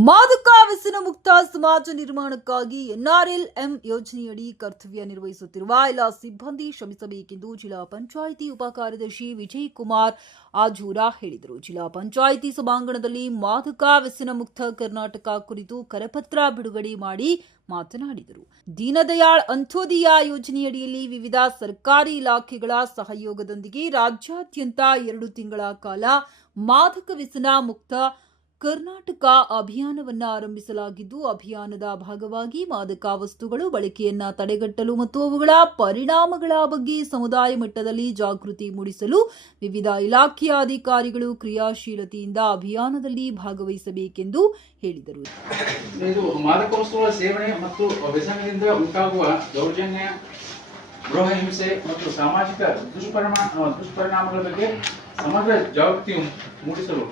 ಮಾದಕ ವ್ಯಸನ ಮುಕ್ತ ಸಮಾಜ ನಿರ್ಮಾಣಕ್ಕಾಗಿ ಎನ್ಆರ್ಎಲ್ಎಂ ಯೋಜನೆಯಡಿ ಕರ್ತವ್ಯ ನಿರ್ವಹಿಸುತ್ತಿರುವ ಎಲ್ಲ ಸಿಬ್ಬಂದಿ ಶ್ರಮಿಸಬೇಕೆಂದು ಜಿಲ್ಲಾ ಪಂಚಾಯಿತಿ ಉಪ ಕಾರ್ಯದರ್ಶಿ ವಿಜಯ್ ಕುಮಾರ್ ಆಜೂರ ಹೇಳಿದರು. ಜಿಲ್ಲಾ ಪಂಚಾಯಿತಿ ಸಭಾಂಗಣದಲ್ಲಿ ಮಾದಕ ವ್ಯಸನ ಮುಕ್ತ ಕರ್ನಾಟಕ ಕುರಿತು ಕರಪತ್ರ ಬಿಡುಗಡೆ ಮಾಡಿ ಮಾತನಾಡಿದರು. ದೀನದಯಾಳ್ ಅಂತ್ಯೋದಯ ಯೋಜನೆಯಡಿಯಲ್ಲಿ ವಿವಿಧ ಸರ್ಕಾರಿ ಇಲಾಖೆಗಳ ಸಹಯೋಗದೊಂದಿಗೆ ರಾಜ್ಯಾದ್ಯಂತ 2 ತಿಂಗಳ ಕಾಲ ಮಾದಕ ವ್ಯಸನ ಮುಕ್ತ ಕರ್ನಾಟಕ ಅಭಿಯಾನವನ್ನು ಆರಂಭಿಸಲಾಗಿದ್ದು, ಅಭಿಯಾನದ ಭಾಗವಾಗಿ ಮಾದಕ ವಸ್ತುಗಳು ಬಳಕೆಯನ್ನ ತಡೆಗಟ್ಟಲು ಮತ್ತು ಅವುಗಳ ಪರಿಣಾಮಗಳ ಬಗ್ಗೆ ಸಮುದಾಯ ಮಟ್ಟದಲ್ಲಿ ಜಾಗೃತಿ ಮೂಡಿಸಲು ವಿವಿಧ ಇಲಾಖೆಯ ಅಧಿಕಾರಿಗಳು ಕ್ರಿಯಾಶೀಲತೆಯಿಂದ ಅಭಿಯಾನದಲ್ಲಿ ಭಾಗವಹಿಸಬೇಕೆಂದು ಹೇಳಿದರು. ಇದು ಮಾದಕ ವಸ್ತುಗಳ ಸೇವನೆ ಮತ್ತು ವ್ಯಸನದಿಂದ ಉಂಟಾಗುವ ದೌರ್ಜನ್ಯ, ಗೃಹ ಹಿಂಸೆ ಮತ್ತು ಸಾಮಾಜಿಕ ದುಷ್ಪರಿಣಾಮಗಳ ಬಗ್ಗೆ ಸಮಗ್ರ ಜಾಗೃತಿ ಮೂಡಿಸಲು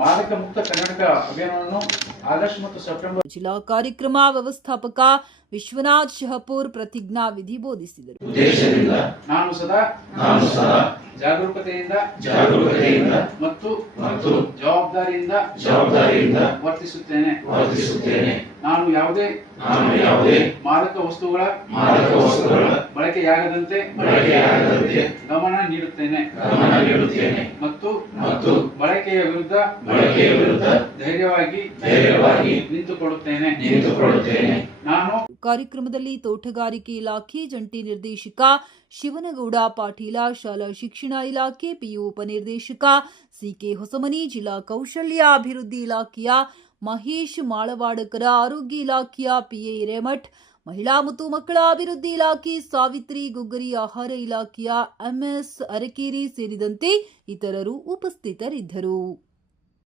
ಮಾದಕ ಮುಕ್ತ ಕರ್ನಾಟಕ ಅಭಿಯಾನವನ್ನು ಆಗಸ್ಟ್ ಮತ್ತು ಸೆಪ್ಟೆಂಬರ್ ಜಿಲ್ಲಾ ಕಾರ್ಯಕ್ರಮ ವ್ಯವಸ್ಥಾಪಕ ವಿಶ್ವನಾಥ್ ಶಹಪುರ್ ಪ್ರತಿಜ್ಞಾ ವಿಧಿ ಬೋಧಿಸಿದರು. ನಾನು ಸದಾ ಜಾಗರೂಕತೆಯಿಂದ ಮತ್ತು ಜವಾಬ್ದಾರಿಯಿಂದ ವರ್ತಿಸುತ್ತೇನೆ. ನಾನು ಯಾವುದೇ ಮಾದಕ ವಸ್ತುಗಳ ಬಳಕೆಯಾಗದಂತೆ ಗಮನ ನೀಡುತ್ತೇನೆ ಮತ್ತು ಬಳಕೆಯ ವಿರುದ್ಧ ಧೈರ್ಯವಾಗಿ ನಿಂತುಕೊಳ್ಳುತ್ತೇನೆ. ನಾನು ಕಾರ್ಯಕ್ರಮದಲ್ಲಿ ತೋಟಗಾರಿಕೆ ಇಲಾಖೆ ಜಂಟಿ ನಿರ್ದೇಶಕ ಶಿವನಗೌಡ ಪಾಟೀಲ, ಶಾಲಾ ಶಿಕ್ಷಣ ಇಲಾಖೆ ಪಿಯು ಉಪನಿರ್ದೇಶಕ ಸಿಕೆ ಹೊಸಮನಿ, ಜಿಲ್ಲಾ ಕೌಶಲ್ಯ ಅಭಿವೃದ್ಧಿ ಇಲಾಖೆಯ ಮಹೇಶ್ ಮಾಳವಾಡಕರ, ಆರೋಗ್ಯ ಇಲಾಖೆಯ ಪಿಎ ಹಿರೇಮಠ್, ಮಹಿಳಾ ಮತ್ತು ಮಕ್ಕಳ ಅಭಿವೃದ್ಧಿ ಇಲಾಖೆ ಸಾವಿತ್ರಿ ಗುಗ್ಗರಿ, ಆಹಾರ ಇಲಾಖೆಯ ಎಂಎಸ್ ಅರಕೇರಿ ಸೇರಿದಂತೆ ಇತರರು ಉಪಸ್ಥಿತರಿದ್ದರು.